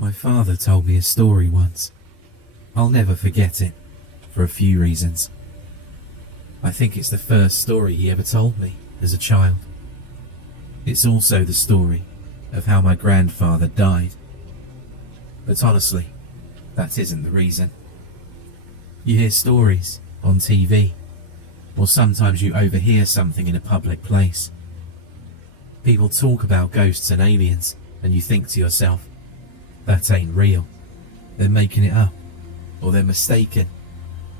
My father told me a story once. I'll never forget it, for a few reasons. I think it's the first story he ever told me as a child. It's also the story of how my grandfather died. But honestly, that isn't the reason. You hear stories on TV, or sometimes you overhear something in a public place. People talk about ghosts and aliens, and you think to yourself, that ain't real. They're making it up, or they're mistaken,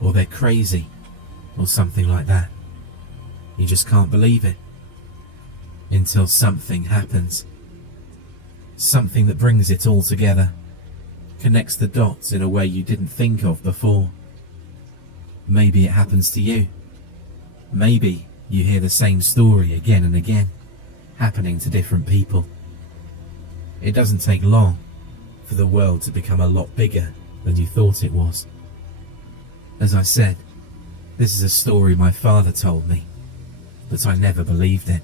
or they're crazy, or something like that. You just can't believe it. Until something happens. Something that brings it all together, connects the dots in a way you didn't think of before. Maybe it happens to you. Maybe you hear the same story again and again, happening to different people. It doesn't take long for the world to become a lot bigger than you thought it was. As I said, this is a story my father told me, but I never believed it,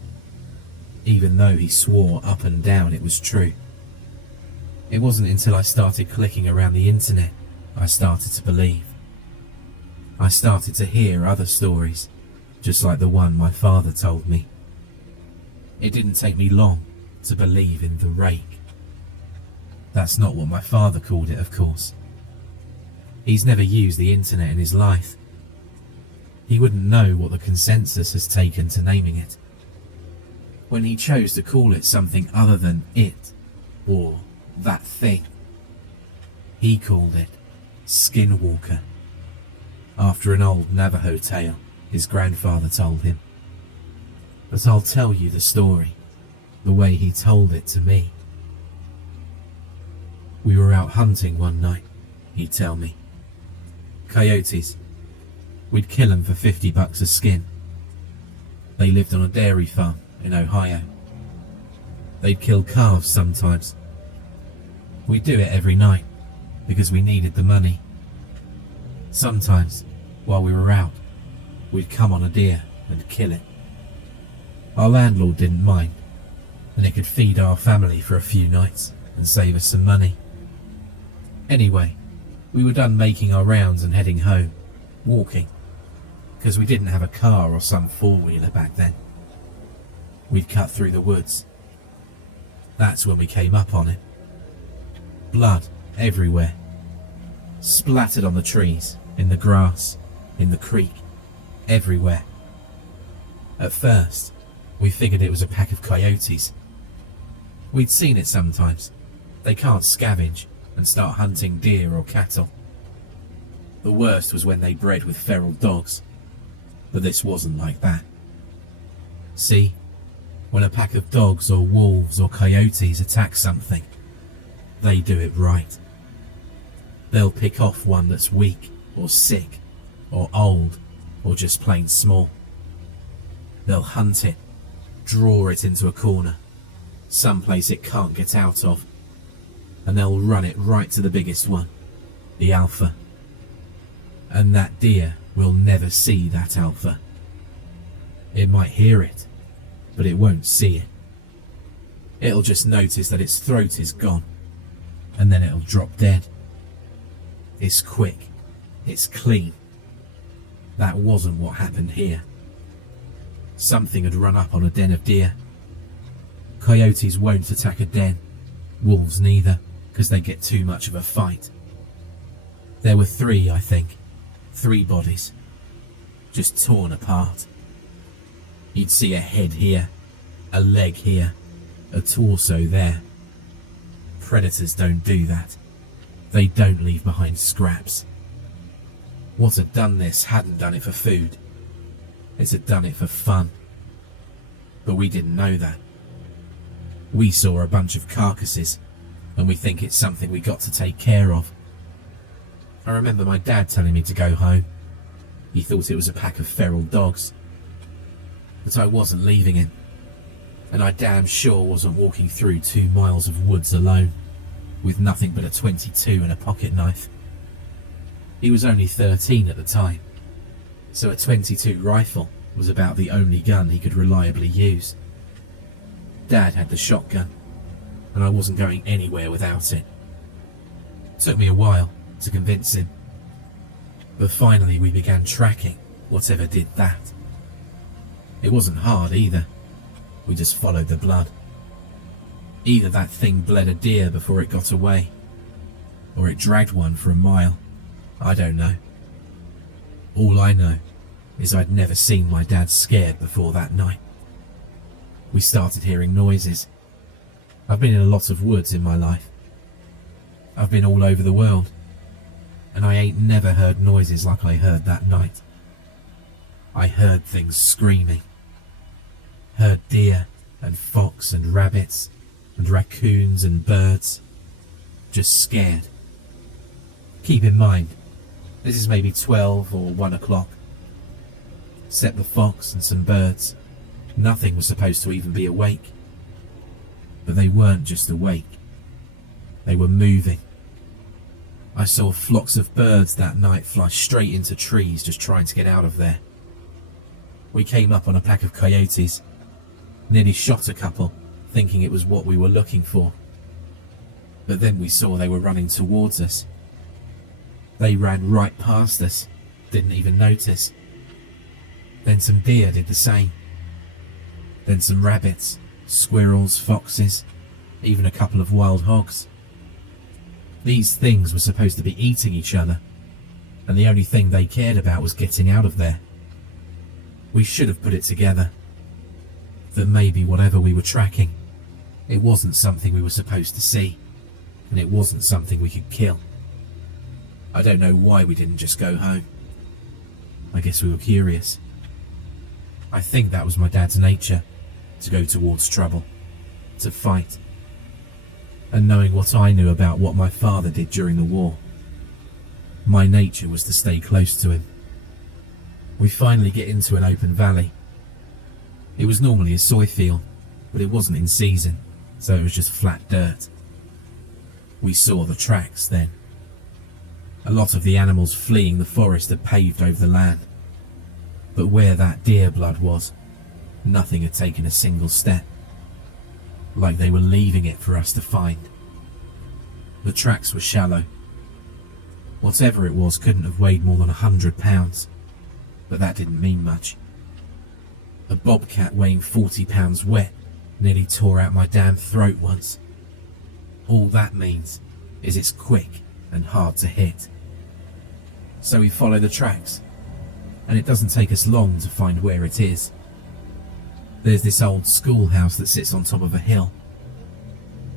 even though he swore up and down it was true. It wasn't until I started clicking around the internet I started to believe. I started to hear other stories, just like the one my father told me. It didn't take me long to believe in the rake. That's not what my father called it, of course. He's never used the internet in his life. He wouldn't know what the consensus has taken to naming it. When he chose to call it something other than it, or that thing, he called it Skinwalker, after an old Navajo tale his grandfather told him. But I'll tell you the story, the way he told it to me. We were out hunting one night, he'd tell me. Coyotes. We'd kill them for $50 a skin. They lived on a dairy farm in Ohio. They'd kill calves sometimes. We'd do it every night because we needed the money. Sometimes, while we were out, we'd come on a deer and kill it. Our landlord didn't mind, and it could feed our family for a few nights and save us some money. Anyway, we were done making our rounds and heading home, walking, because we didn't have a car or some four-wheeler back then. We'd cut through the woods. That's when we came up on it. Blood everywhere. Splattered on the trees, in the grass, in the creek, everywhere. At first, we figured it was a pack of coyotes. We'd seen it sometimes. They can't scavenge and start hunting deer or cattle. The worst was when they bred with feral dogs, but this wasn't like that. See, when a pack of dogs or wolves or coyotes attack something, they do it right. They'll pick off one that's weak or sick or old or just plain small. They'll hunt it, draw it into a corner, someplace it can't get out of, and they'll run it right to the biggest one, the alpha. And that deer will never see that alpha. It might hear it, but it won't see it. It'll just notice that its throat is gone, and then it'll drop dead. It's quick, it's clean. That wasn't what happened here. Something had run up on a den of deer. Coyotes won't attack a den, wolves neither, because they get too much of a fight. There were three, I think, 3 bodies, just torn apart. You'd see a head here, a leg here, a torso there. Predators don't do that. They don't leave behind scraps. What had done this hadn't done it for food. It had done it for fun. But we didn't know that. We saw a bunch of carcasses, and we think it's something we got to take care of. I remember my dad telling me to go home. He thought it was a pack of feral dogs. But I wasn't leaving him, and I damn sure wasn't walking through 2 miles of woods alone, with nothing but a .22 and a pocket knife. He was only 13 at the time, so a .22 rifle was about the only gun he could reliably use. Dad had the shotgun, and I wasn't going anywhere without it. Took me a while to convince him. But finally we began tracking whatever did that. It wasn't hard either. We just followed the blood. Either that thing bled a deer before it got away, or it dragged one for a mile. I don't know. All I know is I'd never seen my dad scared before that night. We started hearing noises. I've been in a lot of woods in my life. I've been all over the world, and I ain't never heard noises like I heard that night. I heard things screaming. Heard deer and fox and rabbits and raccoons and birds. Just scared. Keep in mind, this is maybe 12 or 1 o'clock. Except the fox and some birds, nothing was supposed to even be awake. But they weren't just awake. They were moving. I saw flocks of birds that night fly straight into trees just trying to get out of there. We came up on a pack of coyotes. Nearly shot a couple, thinking it was what we were looking for. But then we saw they were running towards us. They ran right past us, didn't even notice. Then some deer did the same. Then some rabbits, squirrels, foxes, even a couple of wild hogs. These things were supposed to be eating each other, and the only thing they cared about was getting out of there. We should have put it together that maybe whatever we were tracking, it wasn't something we were supposed to see, and it wasn't something we could kill. I don't know why we didn't just go home. I guess we were curious. I think that was my dad's nature, to go towards trouble, to fight. And knowing what I knew about what my father did during the war, my nature was to stay close to him. We finally get into an open valley. It was normally a soy field, but it wasn't in season, so it was just flat dirt. We saw the tracks then. A lot of the animals fleeing the forest had paved over the land, but where that deer blood was, nothing had taken a single step, like they were leaving it for us to find. The tracks were shallow. Whatever it was couldn't have weighed more than 100 pounds, but that didn't mean much. A bobcat weighing 40 pounds wet nearly tore out my damn throat once. All that means is it's quick and hard to hit. So we follow the tracks, and it doesn't take us long to find where it is. There's this old schoolhouse that sits on top of a hill.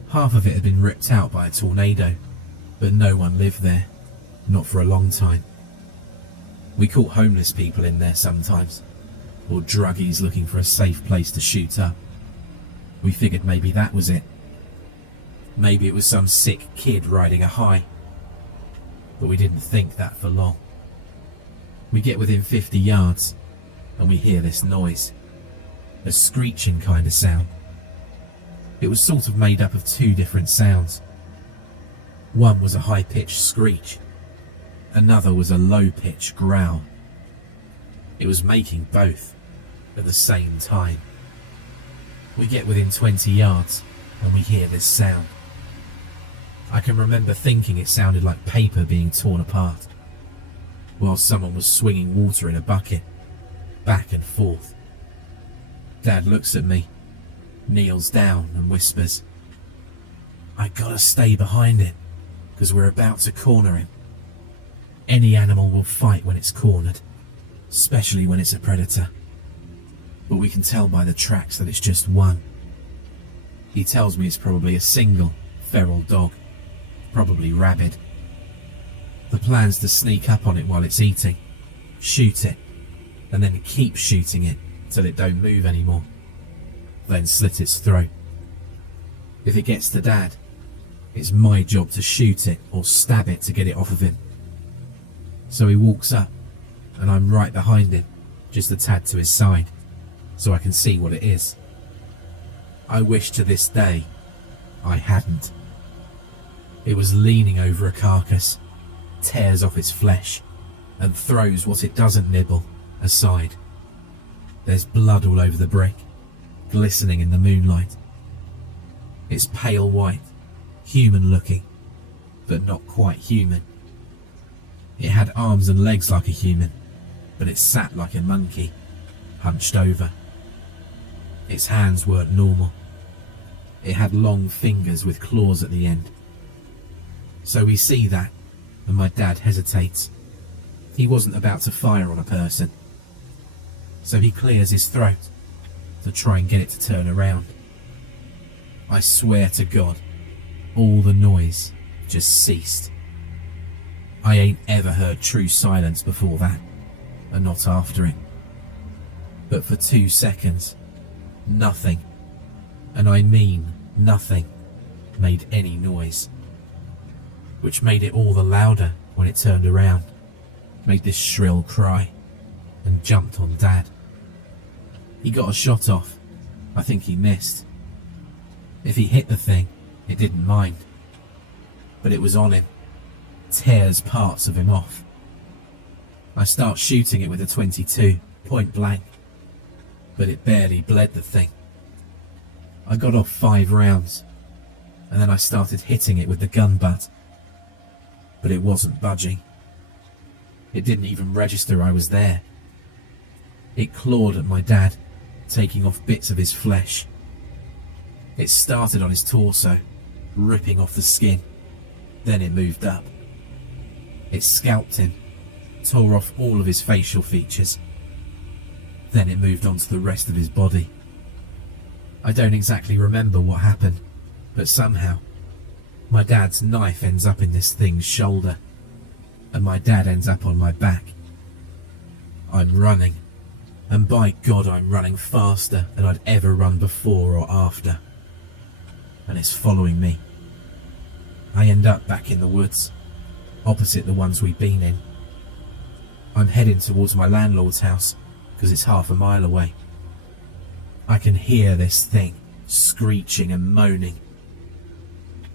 Half of it had been ripped out by a tornado, but no one lived there, not for a long time. We caught homeless people in there sometimes, or druggies looking for a safe place to shoot up. We figured maybe that was it. Maybe it was some sick kid riding a high. But we didn't think that for long. We get within 50 yards, and we hear this noise. A screeching kind of sound. It was sort of made up of two different sounds. One was a high-pitched screech. Another was a low-pitched growl. It was making both at the same time. We get within 20 yards, and we hear this sound. I can remember thinking it sounded like paper being torn apart, while someone was swinging water in a bucket, back and forth. Dad looks at me, kneels down and whispers, "I gotta stay behind it, because we're about to corner him. Any animal will fight when it's cornered, especially when it's a predator. But we can tell by the tracks that it's just one." He tells me it's probably a single, feral dog, probably rabid. The plan's to sneak up on it while it's eating, shoot it, and then keep shooting it till it don't move anymore, then slit its throat. If it gets to Dad, it's my job to shoot it or stab it to get it off of him. So he walks up, and I'm right behind him, just a tad to his side, so I can see what it is. I wish to this day I hadn't. It was leaning over a carcass, tears off its flesh, and throws what it doesn't nibble aside. There's blood all over the brick, glistening in the moonlight. It's pale white, human looking, but not quite human. It had arms and legs like a human, but it sat like a monkey, hunched over. Its hands weren't normal. It had long fingers with claws at the end. So we see that, and my dad hesitates. He wasn't about to fire on a person. So he clears his throat to try and get it to turn around. I swear to God, all the noise just ceased. I ain't ever heard true silence before that, and not after it. But for 2 seconds, nothing, and I mean nothing, made any noise. Which made it all the louder when it turned around, made this shrill cry, and jumped on Dad. He got a shot off. I think he missed. If he hit the thing, it didn't mind. But it was on him, tears parts of him off. I start shooting it with a .22, point blank, but it barely bled the thing. I got off 5 rounds, and then I started hitting it with the gun butt, but it wasn't budging. It didn't even register I was there. It clawed at my dad, taking off bits of his flesh. It started on his torso, ripping off the skin. Then it moved up. It scalped him, tore off all of his facial features. Then it moved on to the rest of his body. I don't exactly remember what happened, but somehow my dad's knife ends up in this thing's shoulder, and my dad ends up on my back. I'm running, and by God I'm running faster than I'd ever run before or after. And it's following me. I end up back in the woods, opposite the ones we'd been in. I'm heading towards my landlord's house, because it's half a mile away. I can hear this thing screeching and moaning.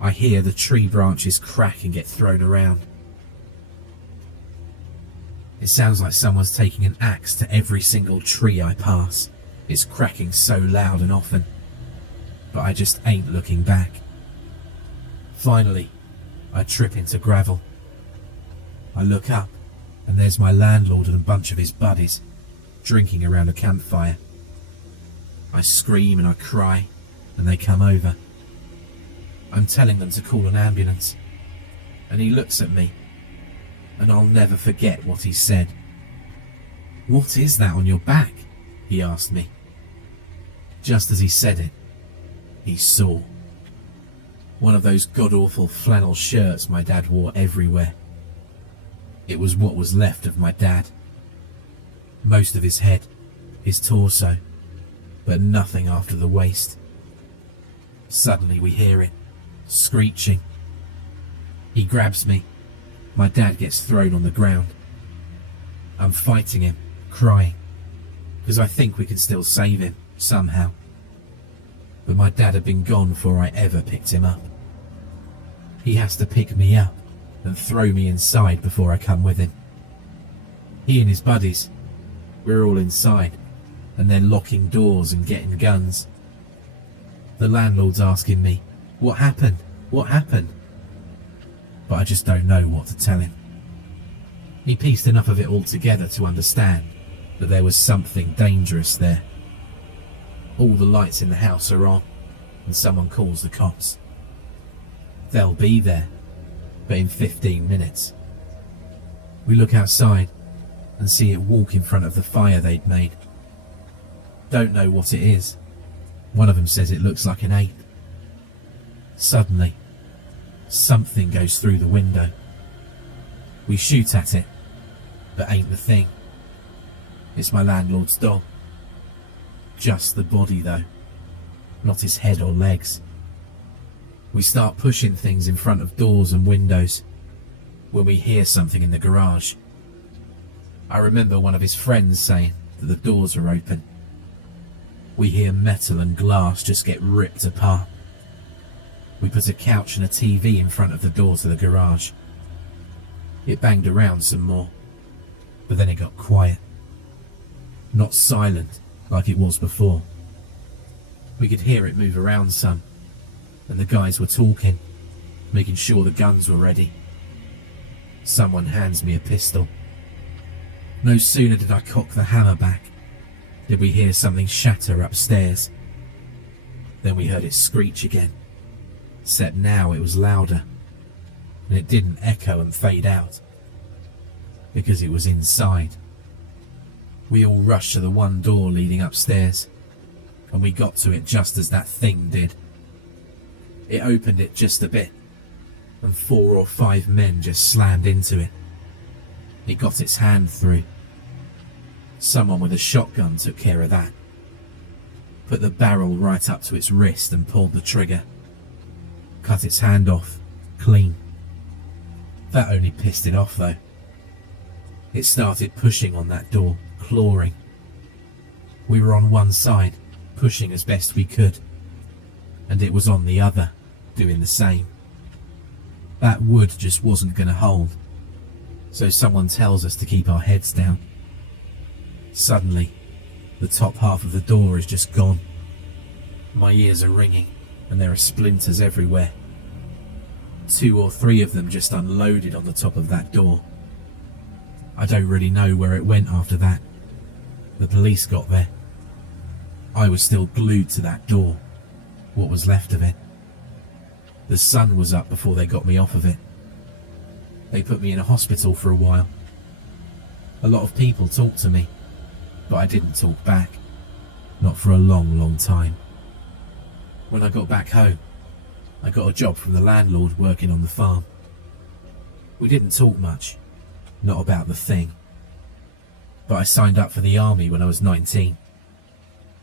I hear the tree branches crack and get thrown around. It sounds like someone's taking an axe to every single tree I pass. It's cracking so loud and often, but I just ain't looking back. Finally, I trip into gravel. I look up, and there's my landlord and a bunch of his buddies, drinking around a campfire. I scream and I cry, and they come over. I'm telling them to call an ambulance, and he looks at me, and I'll never forget what he said. "What is that on your back?" he asked me. Just as he said it, he saw. One of those god-awful flannel shirts my dad wore everywhere. It was what was left of my dad. Most of his head, his torso, but nothing after the waist. Suddenly we hear it, screeching. He grabs me. My dad gets thrown on the ground. I'm fighting him, crying, because I think we can still save him, somehow. But my dad had been gone before I ever picked him up. He has to pick me up and throw me inside before I come with him. He and his buddies, we're all inside, and they're locking doors and getting guns. The landlord's asking me, "What happened? What happened?" But I just don't know what to tell him. He pieced enough of it all together to understand that there was something dangerous there. All the lights in the house are on, and someone calls the cops. They'll be there, but in 15 minutes. We look outside and see it walk in front of the fire they'd made. Don't know what it is. One of them says it looks like an ape. Suddenly, something goes through the window. We shoot at it, but ain't the thing. It's my landlord's dog. Just the body though, not his head or legs. We start pushing things in front of doors and windows when we hear something in the garage. I remember one of his friends saying that the doors are open. We hear metal and glass just get ripped apart. We put a couch and a TV in front of the door to the garage. It banged around some more, but then it got quiet. Not silent like it was before. We could hear it move around some, and the guys were talking, making sure the guns were ready. Someone hands me a pistol. No sooner did I cock the hammer back did we hear something shatter upstairs. Then we heard it screech again, except now it was louder, and it didn't echo and fade out, because it was inside. We all rushed to the one door leading upstairs, and we got to it just as that thing did. It opened it just a bit, and 4 or 5 men just slammed into it. It got its hand through. Someone with a shotgun took care of that. Put the barrel right up to its wrist and pulled the trigger. Cut its hand off, clean. That only pissed it off though. It started pushing on that door, clawing. We were on one side, pushing as best we could, and it was on the other, doing the same. That wood just wasn't going to hold, so someone tells us to keep our heads down. Suddenly, the top half of the door is just gone. My ears are ringing, and there are splinters everywhere. 2 or 3 of them just unloaded on the top of that door. I don't really know where it went after that. The police got there. I was still glued to that door, what was left of it. The sun was up before they got me off of it. They put me in a hospital for a while. A lot of people talked to me, but I didn't talk back. Not for a long, long time. When I got back home, I got a job from the landlord working on the farm. We didn't talk much, not about the thing. But I signed up for the army when I was 19,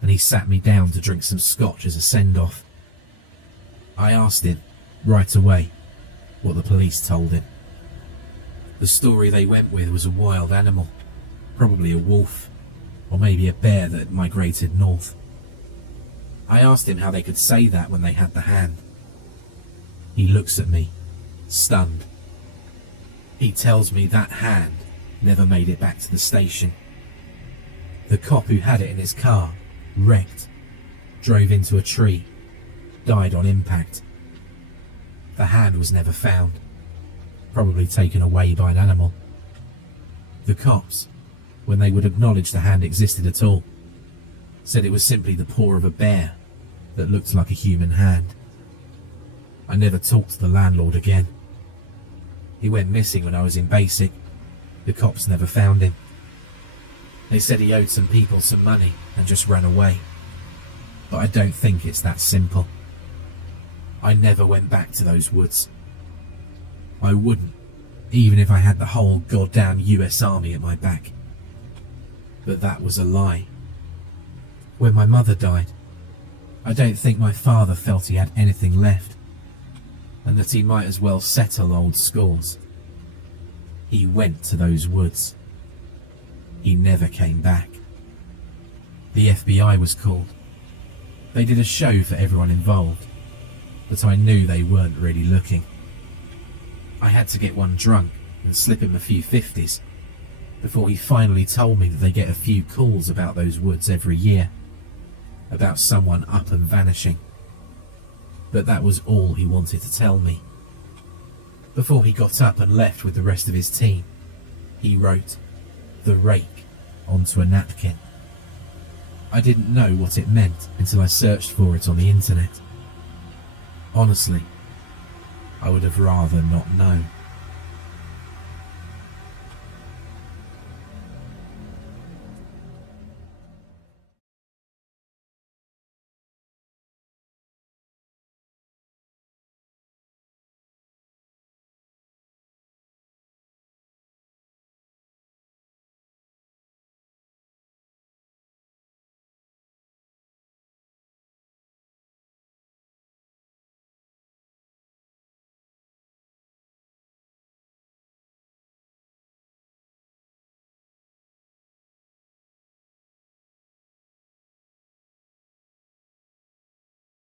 and he sat me down to drink some scotch as a send-off. I asked him, right away, what the police told him. The story they went with was a wild animal, probably a wolf, or maybe a bear that had migrated north. I asked him how they could say that when they had the hand. He looks at me, stunned. He tells me that hand never made it back to the station. The cop who had it in his car wrecked, drove into a tree, died on impact. The hand was never found, probably taken away by an animal. The cops, when they would acknowledge the hand existed at all, said it was simply the paw of a bear that looked like a human hand. I never talked to the landlord again. He went missing when I was in basic. The cops never found him. They said he owed some people some money and just ran away. But I don't think it's that simple. I never went back to those woods. I wouldn't, even if I had the whole goddamn US Army at my back. But that was a lie. When my mother died, I don't think my father felt he had anything left, and that he might as well settle old scores. He went to those woods. He never came back. The FBI was called. They did a show for everyone involved, but I knew they weren't really looking. I had to get one drunk and slip him a few 50s before he finally told me that they get a few calls about those woods every year, about someone up and vanishing. But that was all he wanted to tell me. Before he got up and left with the rest of his team, he wrote "The Rake" onto a napkin. I didn't know what it meant until I searched for it on the internet. Honestly, I would have rather not known.